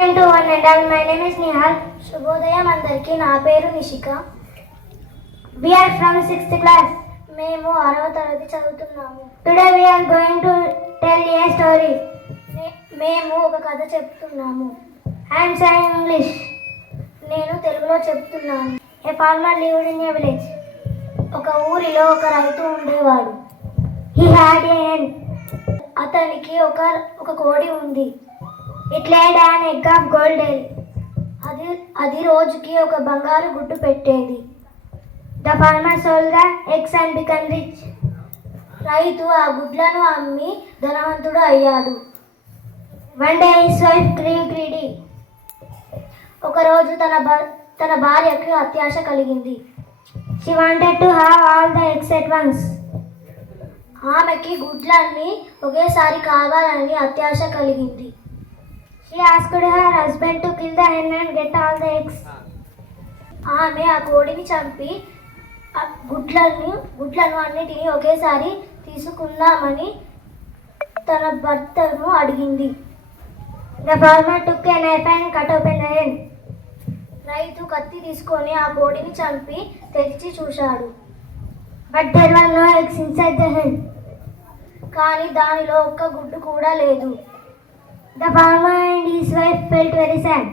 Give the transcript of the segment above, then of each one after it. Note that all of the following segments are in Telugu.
To one and all, my name is Nihal. శుభోదయం అందరికీ. నా పేరు Nishika. We are from 6th class. మేము 6వ తరగతి చదువుతున్నాము. Today we are going to tell a story. మేము ఒక కథ చెప్తున్నాము. I am saying English. నేను తెలుగులో చెప్తున్నాను. A farmer lived in a village. ఒక ఊరిలో ఒక రైతు ఉండేవాడు. He had a hen. అతనికి ఒక కోడి ఉంది. It laid an egg of gold. అది రోజుకి ఒక బంగారు గుడ్డు పెట్టేది. The farmer sold the eggs and became rich. రైతు ఆ గుడ్లను అమ్మి ధనవంతుడు అయ్యాడు. One day his wife grew greedy. ఒకరోజు తన భార్యకు అత్యాశ కలిగింది. She wanted to have all the eggs at once. ఆమెకి గుడ్లన్నీ ఒకేసారి కావాలని అత్యాశ కలిగింది. She asked her husband to kill the hen and get all the eggs. ఆమె ఆ కోడిని చంపి గుడ్లను అన్నిటినీ ఒకేసారి తీసుకుందామని తన భర్తను అడిగింది. The farmer took a knife and cut open the hen. రైతు కత్తి తీసుకొని ఆ కోడిని చంపి తెరిచి చూశాడు. But there were no eggs inside the hen. కానీ దానిలో ఒక్క గుడ్డు కూడా లేదు. The farmer and his wife felt very sad.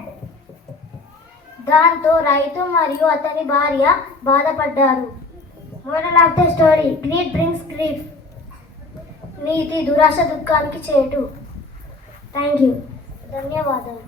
దాంతో రైతు మరియు అతని భార్య బాధపడ్డారు. Moral of the story: greed brings grief. నీతి దురాశ దుఃఖానికి చేటు. Thank you. ధన్యవాదాలు.